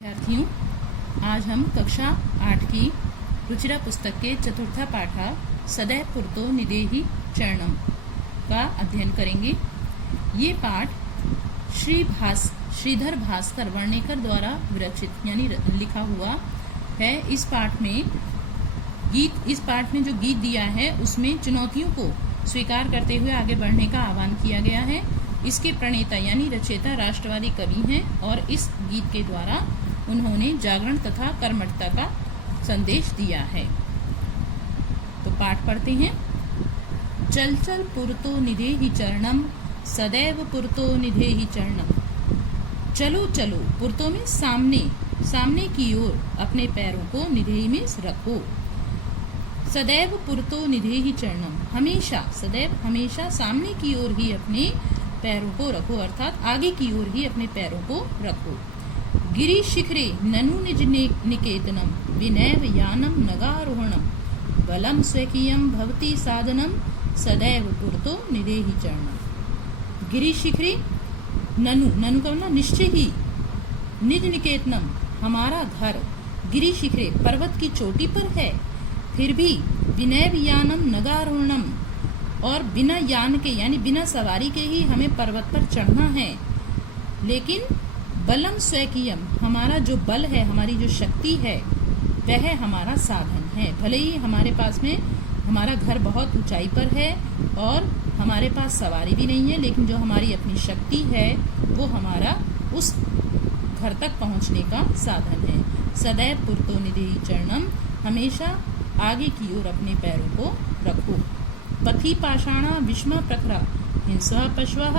विद्यार्थियों, आज हम कक्षा 8 की रुचिरा पुस्तक के चतुर्था पाठा सदैव पुरतो निदेहि चरणम का अध्ययन करेंगे। ये पाठ श्रीधर भास्कर वर्णेकर द्वारा विरचित यानी लिखा हुआ है। इस पाठ में जो गीत दिया है उसमें चुनौतियों को स्वीकार करते हुए आगे बढ़ने का आह्वान किया गया है। इसके प्रणेता यानी रचयिता राष्ट्रवादी कवि हैं और इस गीत के द्वारा उन्होंने जागरण तथा कर्मठता का संदेश दिया है। तो पाठ पढ़ते हैं। चल चल पुरतो निधेहि चरणम, सदैव पुरतो निधेहि चरणम। चलो चलो, पुरतो में सामने की ओर अपने पैरों को निधेहि में रखो। सदैव पुरतो निधेहि चरणम, हमेशा सामने की ओर ही अपने पैरों को रखो, अर्थात आगे की ओर ही अपने पैरों को रखो। गिरि शिखरे ननु निज निकेतनम, विनैव यानम नगारोहणम, बलम स्वकीयम भवति साधनम, सदैव पुरतो निधेहि चरणम। गिरि शिखरे ननु का मतलब निश्चय ही, निज निकेतनम हमारा घर, गिरि शिखरे पर्वत की चोटी पर है, फिर भी विनैव यानम नगारोहणम और बिना यान के यानी बिना सवारी के ही हमें पर्वत पर चढ़ना है। लेकिन बलम स्वकीयम, हमारा जो बल है, हमारी जो शक्ति है, वह हमारा साधन है। भले ही हमारे पास में हमारा घर बहुत ऊंचाई पर है और हमारे पास सवारी भी नहीं है, लेकिन जो हमारी अपनी शक्ति है वो हमारा उस घर तक पहुंचने का साधन है। सदैव पुरतो निधेहि चरणम, हमेशा आगे की ओर अपने पैरों को रखो। पथि पाषाणा विषमा प्रखरा, हिंसा पशवः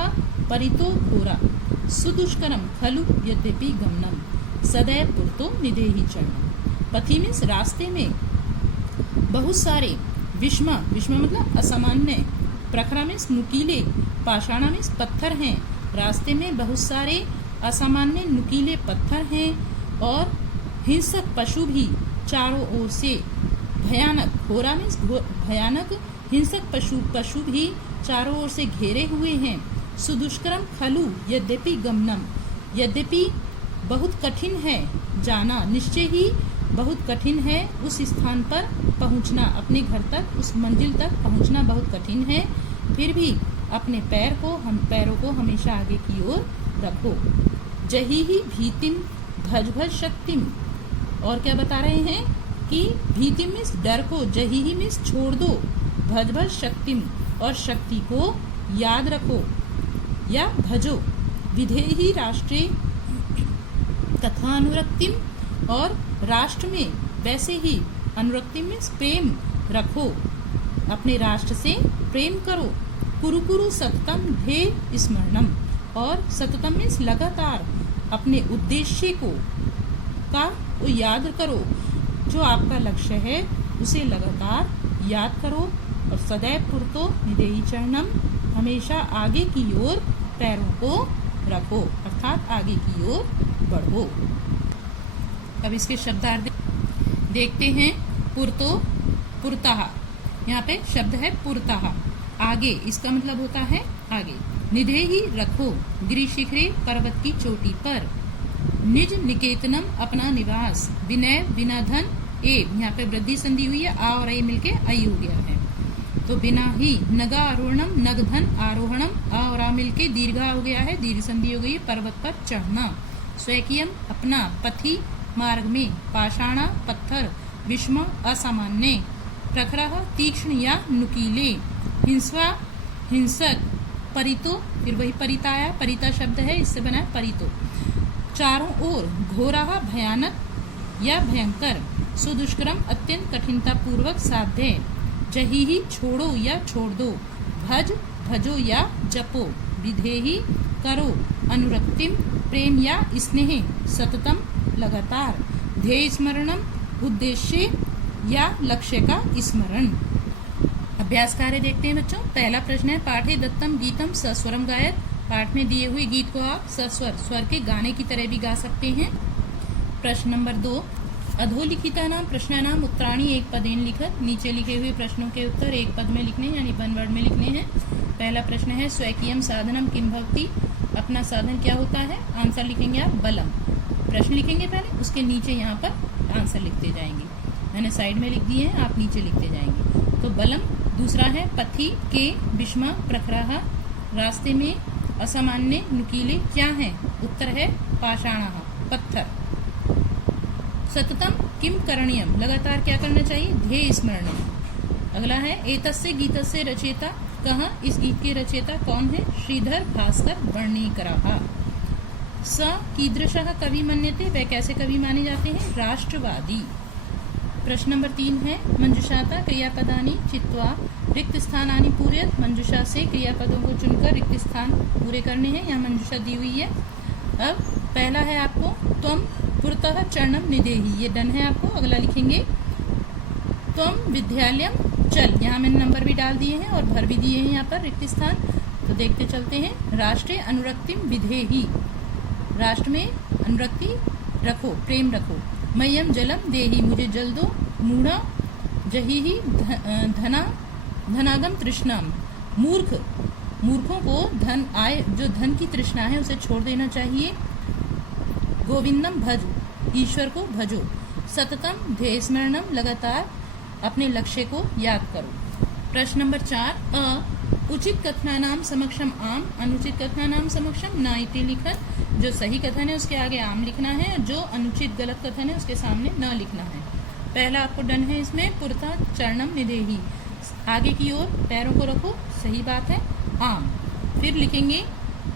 परितो घोरा, सुदुष्करम खलु यद्यपि गमनम, सदैव पुरतो निधेहि चरणम। पथि में रास्ते में बहुत सारे, विषमा मतलब असामान्य, प्रखरा में नुकीले, पाषाणा में पत्थर हैं। रास्ते में बहुत सारे असामान्य नुकीले पत्थर हैं और हिंसक पशु भी चारों ओर से भयानक, घोरा में भयानक हिंसक पशु भी चारों ओर से घेरे हुए हैं। सुदुष्करम खलु यद्यपि गमनम, यद्यपि बहुत कठिन है जाना, निश्चय ही बहुत कठिन है उस स्थान पर पहुंचना, अपने घर तक, उस मंजिल तक पहुंचना बहुत कठिन है, फिर भी अपने पैरों को हमेशा आगे की ओर रखो। जही ही भीतिम भज भज शक्तिम, और क्या बता रहे हैं कि भीतिम में डर को, जही ही में छोड़ दो, भज भज शक्तिम और शक्ति को याद रखो या भजो। विधेहि राष्ट्रे तथा अनुरक्तिम, और राष्ट्र में वैसे ही अनुरक्ति में प्रेम रखो, अपने राष्ट्र से प्रेम करो। कुरु कुरु सततम ध्येय स्मरणम, और सततम में लगातार अपने उद्देश्य को याद करो, जो आपका लक्ष्य है उसे लगातार याद करो। और सदैव पुरतो निधेहि चरणम, हमेशा आगे की ओर पैरों को रखो, अर्थात आगे की ओर बढ़ो। अब इसके शब्दार्थ देखते हैं। पुरतो, पुरतः, यहाँ पे शब्द है पुरतः, आगे, इसका मतलब होता है आगे। निधेहि रखो, गिरि शिखरे पर्वत की चोटी पर, निज निकेतनम अपना निवास, विनय बिना धन, एव यहाँ पे वृद्धि संधि हुई है, आ और ए मिलके आई हो गया है, तो बिना ही, नगा आरोहणम, नग धन आरोहणम, आ और आ मिलके दीर्घा हो गया है, दीर्घ संधि हो गई है, पर्वत पर चढ़ना। स्वकीयम अपना, पथि मार्ग में, पाषाणा पत्थर, विषम असामान्य, प्रखरः तीक्ष्ण या नुकीले, हिंसा हिंसक, परितो, फिर वही परिता आया, परिता शब्द है, इससे बना है परितो, चारों ओर, घोरः भयानक या भयंकर, सुदुष्करम अत्यंत कठिनता पूर्वक साध्य, जही ही छोड़ो या छोड़ दो, भज भजो या जपो, विधेहि करो, अनुरक्तिम प्रेम या स्नेह, सततम लगातार, ध्येय स्मरणम उद्देश्य या लक्ष्य का स्मरण। अभ्यास कार्य देखते हैं बच्चों। पहला प्रश्न है, पाठे दत्तम गीतम सस्वरम गायत, पाठ में दिए हुए गीत को आप स्वर के गाने की तरह भी गा सकते हैं। प्रश्न नंबर 2, अधोलिखितानां प्रश्नानां उत्तराणि एक पदेन लिखत, नीचे लिखे हुए प्रश्नों के उत्तर एक पद में लिखने यानी वन वर्ड में लिखने हैं। पहला प्रश्न है, स्वकीयम साधनम किम भवति, अपना साधन क्या होता है? आंसर लिखेंगे आप बलम। प्रश्न लिखेंगे पहले, उसके नीचे यहाँ पर आंसर लिखते जाएंगे। मैंने साइड में लिख दिए हैं, आप नीचे लिखते जाएंगे। तो बलम दूसरा है पथि के विषमा प्रखराः, रास्ते में असामान्य नुकीले क्या हैं? उत्तर है पाषाणाः, पत्थर। सततम किम करणीयम, लगातार क्या करना चाहिए? ध्येय स्मरणीय। अगला है एतस्य गीतस्य रचयिता कः, इस गीत के रचयिता कौन है? श्रीधर भास्कर वर्णेकरः। स कीदृशः कवि मन्यते, वह कैसे कवि माने जाते हैं? राष्ट्रवादी। प्रश्न नंबर 3 है मंजुषाता क्रियापदानि चित्वा रिक्त स्थानानि पूरयत, मंजुषा से क्रियापदों को चुनकर रिक्त स्थान पूरे करने हैं। यहाँ मंजुषा दी हुई है। अब पहला है आपको त्वम पुरतः चरणम निदेहि, ये डन है आपको। अगला लिखेंगे त्वम विद्यालयम चल, यहाँ मैंने नंबर भी डाल दिए हैं और भर भी दिए हैं यहाँ पर रिक्त स्थान। तो देखते चलते हैं। राष्ट्रे अनुरक्तिम विधेहि, राष्ट्र में अनुरक्ति रखो, प्रेम रखो। मह्यम जलम देहि, मुझे जल दो। मूढ़ा जहिहि धनागम तृष्णाम, मूर्खों को धन आए, जो धन की तृष्णा है उसे छोड़ देना चाहिए। गोविंदम भज, ईश्वर को भजो। सततम ध्येय स्मरणम, लगातार अपने लक्ष्य को याद करो। प्रश्न नंबर 4 अ उचित कथनानाम समक्षम आम, अनुचित कथनानाम समक्षम न इति लिखत, जो सही कथन है उसके आगे आम लिखना है, जो अनुचित गलत कथन है उसके सामने न लिखना है। पहला आपको डन है इसमें पुरता चरणम निदेहि, आगे की ओर पैरों को रखो, सही बात है, आम। फिर लिखेंगे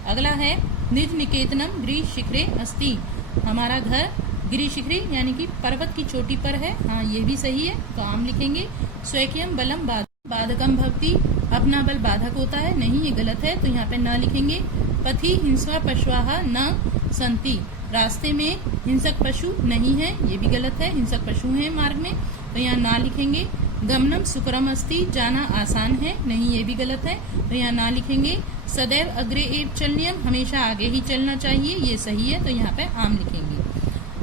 अगला है निज निकेतनम गिरि शिखरे अस्ति, हमारा घर गिरि शिखरी यानी कि पर्वत की चोटी पर है, हाँ ये भी सही है, तो आम लिखेंगे। स्वकीयम बलम बाधकम भवति, अपना बल बाधक होता है, नहीं ये गलत है, तो यहाँ पे न लिखेंगे। पथि हिंस्वा पशुआः न संति, रास्ते में हिंसक पशु नहीं है, ये भी गलत है, हिंसक पशु हैं मार्ग में, तो यहाँ ना लिखेंगे। गमनम सुकरम अस्ति, जाना आसान है, नहीं ये भी गलत है, तो यहाँ ना लिखेंगे। सदैव अग्रे एव चलनीयम, हमेशा आगे ही चलना चाहिए, ये सही है, तो यहाँ पे आम लिखेंगे।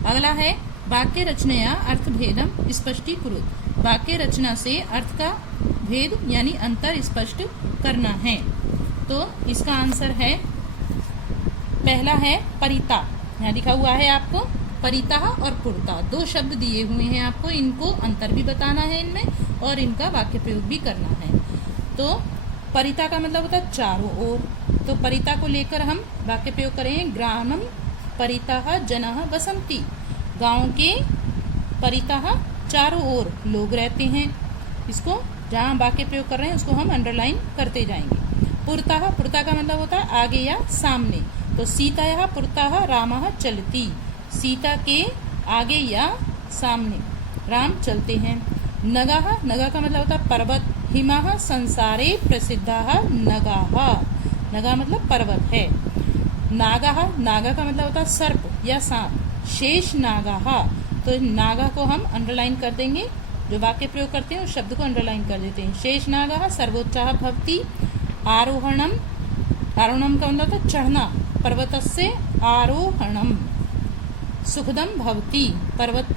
अगला है वाक्य रचनया अर्थ भेदम स्पष्टीकुरुत, वाक्य रचना से अर्थ का भेद यानी अंतर स्पष्ट करना है। तो इसका आंसर है पहला है परिता, यहाँ लिखा हुआ है आपको परिता और पुरता, दो शब्द दिए हुए हैं आपको, इनको अंतर भी बताना है इनमें और इनका वाक्य प्रयोग भी करना है। तो परिता का मतलब होता है चारों ओर, तो परिता को लेकर हम वाक्य प्रयोग करेंगे। ग्रामम परिता जनः वसंती, गांव के परिता चारों ओर लोग रहते हैं। इसको जहाँ वाक्य प्रयोग कर रहे हैं उसको हम अंडरलाइन करते जाएंगे। पुरतः, पुरता का मतलब होता है आगे या सामने, तो सीतायाः पुरतः रामः चलति, सीता के आगे या सामने राम चलते हैं। नगाः, नगा का मतलब होता है पर्वत। हिमाः संसारे प्रसिद्धाः नगाः, नगा मतलब पर्वत है। नागाः, नागा का मतलब होता है सर्प या सांप। शेष नागाः, तो नागा को हम अंडरलाइन कर देंगे, जो वाक्य प्रयोग करते हैं उस शब्द को अंडरलाइन कर देते हैं। शेष नागाः सर्वोच्चाः भवति। आरोहणम, आरोहणम का मतलब होता है चढ़ना, पर्वतस्य आरोहणम। सुखदम भवति, पर्वत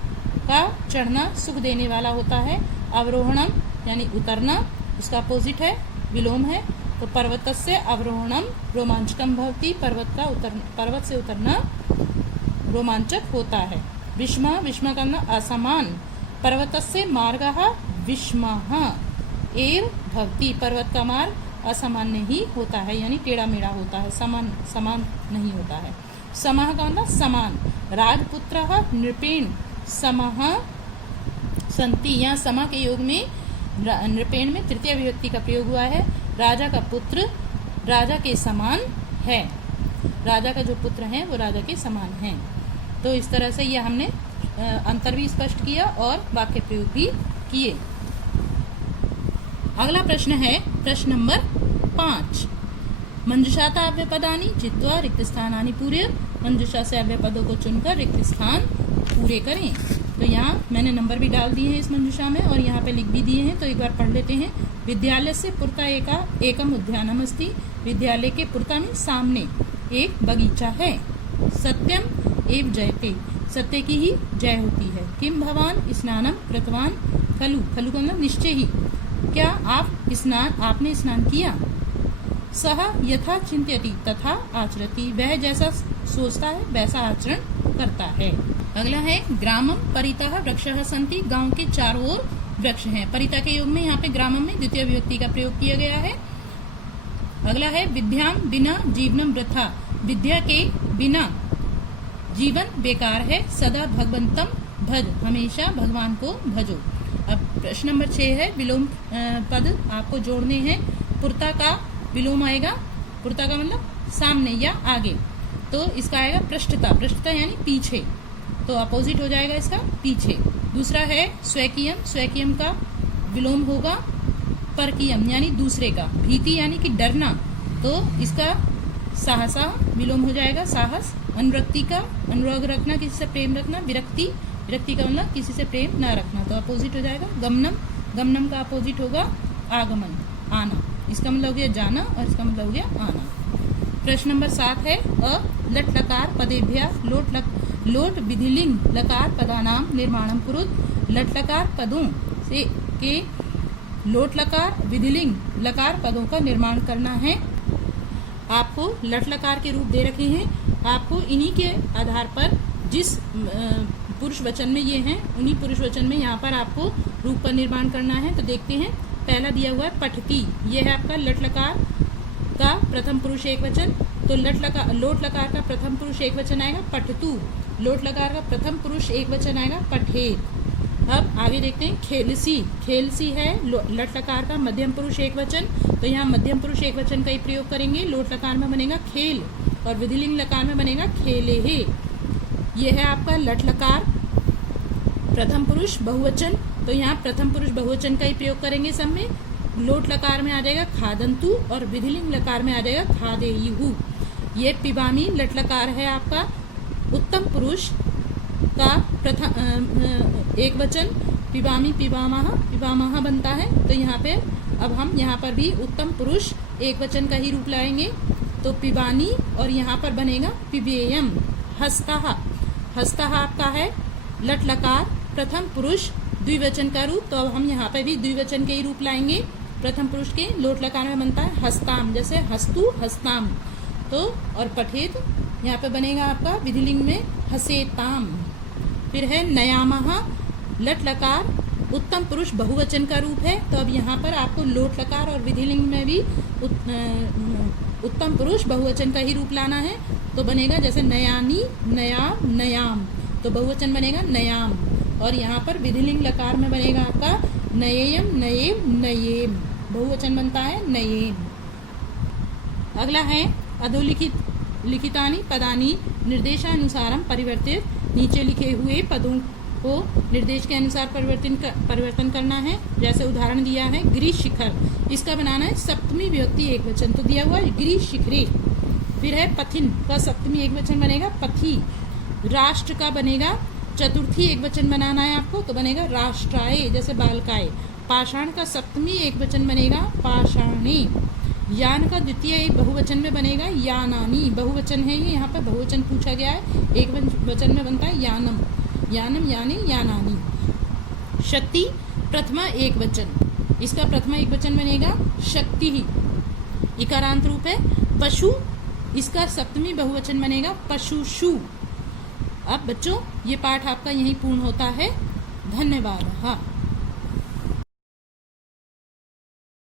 का चढ़ना सुख देने वाला होता है। अवरोहणम यानी उतरना, उसका अपोजिट है विलोम है, तो पर्वतस्य अवरोहणम रोमांचकम भवति, पर्वत से उतरना रोमांचक होता है। विषमा, विषमा का मतलब असमान। पर्वतस्य मार्गः विषमः एव भवति, पर्वत का मार्ग असामान्य ही होता है यानी टेढ़ा मेढ़ा होता है, समान नहीं होता है। समः का मतलब समान। राजपुत्रः नृपेण समः सन्ति, यहाँ समा के योग में नृपेण में तृतीय विभक्ति का प्रयोग हुआ है। राजा का पुत्र राजा के समान है, राजा का जो पुत्र है वो राजा के समान है। तो इस तरह से ये हमने अंतर भी स्पष्ट किया और वाक्य प्रयोग भी किए। अगला प्रश्न है प्रश्न नंबर 5। मंजुषाता अव्यपदानि चित्वा रिक्त स्थानानि पूरे, मंजुषा से अव्यय पदों को चुनकर रिक्त स्थान पूरे करें। तो यहाँ मैंने नंबर भी डाल दिए हैं इस मंजुषा में और यहाँ पे लिख भी दिए हैं, तो एक बार पढ़ लेते हैं। विद्यालय से पुरता एकम उद्यानम अस्ति, विद्यालय के पुरता में सामने एक बगीचा है। सत्यम एव जयते, सत्य की ही जय होती है। किम भवान स्नानम कृतवान खलु, खलु का मतलब निश्चय ही, क्या आपने स्नान किया। सह यथा चिंत्यति तथा आचरति, वह जैसा सोचता है वैसा आचरण करता है। अगला है ग्रामम परितः वृक्षः सन्ति, गांव के चारों ओर वृक्ष हैं। परितः के योग में यहाँ पे ग्रामम में द्वितीय विभक्ति का प्रयोग किया गया है। अगला है विद्याम बिना जीवनम वृथा, विद्या के बिना जीवन बेकार है। सदा भगवंतम भज, हमेशा भगवान को भजो। अब प्रश्न नंबर 6 है विलोम पद आपको जोड़ने हैं। पुरता का विलोम आएगा, पुरता का मतलब सामने या आगे, तो इसका आएगा पृष्ठता, पृष्ठता यानी पीछे, तो अपोजिट हो जाएगा इसका पीछे। दूसरा है स्वकीयम, स्वकीयम का विलोम होगा परकीयम यानी दूसरे का। भीति यानी कि डरना, तो इसका साहसा विलोम हो जाएगा साहस। अनुरक्ति का अनुराग रखना, किसी से प्रेम रखना। विरक्ति, विरक्ति का मतलब किसी से प्रेम न रखना, तो अपोजिट हो जाएगा गमनम, गमनम का अपोजिट होगा आगमन, आना। इसका मतलब हो गया जाना और इसका मतलब हो गया आना। प्रश्न नंबर 7 है लट लकार पदेभ्य लोट विधिलिंग लकार पदानाम निर्माणम कुरुत। लट लकार पदों से के लोट लकार विधिलिंग लकार पदों का निर्माण करना है। आपको लट लकार के रूप दे रखे हैं, आपको इन्हीं के आधार पर जिस पुरुष वचन में ये हैं उन्हीं पुरुष वचन में यहाँ पर आपको रूप का निर्माण करना है। तो देखते हैं, पहला दिया हुआ है पठती, ये है आपका लट लकार का प्रथम पुरुष एक वचन, तो लोट लकार का प्रथम पुरुष एक वचन आएगा पठतु, लोट लकार का प्रथम पुरुष एक वचन आएगा पठेत। अब आगे देखते हैं खेलसी, खेलसी है लट लकार का मध्यम पुरुष एक वचन, तो यहाँ मध्यम पुरुष एक वचन का ही प्रयोग करेंगे। लोट लकार में बनेगा खेल और विधिलिंग लकार में बनेगा खेले हे। ये है आपका लट लकार प्रथम पुरुष बहुवचन, तो यहाँ प्रथम पुरुष बहुवचन का ही प्रयोग करेंगे सब में। लोट लकार में आ जाएगा खादंतु और विधिलिंग लकार में आ जाएगा खादेयु। ये पिबामी लट लकार है आपका उत्तम पुरुष का प्रथम एक वचन, पिबामी पिबामह, पिबामह बनता है। तो यहाँ पे अब हम यहाँ पर भी उत्तम पुरुष एक वचन का ही रूप लाएंगे, तो पिबानी और यहाँ पर बनेगा पिबेयम। हस्तः, हस्तः आपका है लट लकार प्रथम पुरुष द्विवचन का रूप, तो अब हम यहाँ पे भी द्विवचन के ही रूप लाएंगे। प्रथम पुरुष के लोट लकार में बनता है हस्ताम, जैसे हस्तु हस्ताम, तो और पठेत यहाँ पे बनेगा आपका विधिलिंग में हसेताम। फिर है नयामः लट लकार उत्तम पुरुष बहुवचन का रूप है, तो अब यहाँ पर आपको लोट लकार और विधिलिंग में भी उत्तम पुरुष बहुवचन का ही रूप लाना है, तो बनेगा जैसे नयानी नयाम नयाम, तो बहुवचन बनेगा नयाम। और यहाँ पर विधिलिंग लकार में बनेगा आपका नयेयम नयेम नयेम, बहुवचन बनता है नयेम। अगला है अधोलिखित लिखितानि पदानि निर्देशानुसारम परिवर्तित, नीचे लिखे हुए पदों को निर्देश के अनुसार परिवर्तन करना है। जैसे उदाहरण दिया है गिरीश शिखर, इसका बनाना है सप्तमी विभक्ति एक वचन, तो दिया हुआ है गिरीश शिखरे। फिर है पथिन का सप्तमी एक वचन बनेगा पथी। राष्ट्र का बनेगा चतुर्थी एक वचन बनाना है आपको, तो बनेगा राष्ट्राय, जैसे बालकाय। पाषाण का सप्तमी एक वचन बनेगा पाषाणे। यान का द्वितीय बहुवचन में बनेगा यानानी, बहुवचन है ये, यहाँ पर बहुवचन पूछा गया है, एक वचन में बनता है यानम, यानम यानी यानानी। शक्ति प्रथमा एक वचन, इसका प्रथमा एक वचन बनेगा शक्ति ही, इकारांत रूप है। पशु, इसका सप्तमी बहुवचन बनेगा पशुषु। अब बच्चों ये पाठ आपका यहीं पूर्ण होता है। धन्यवाद। हाँ।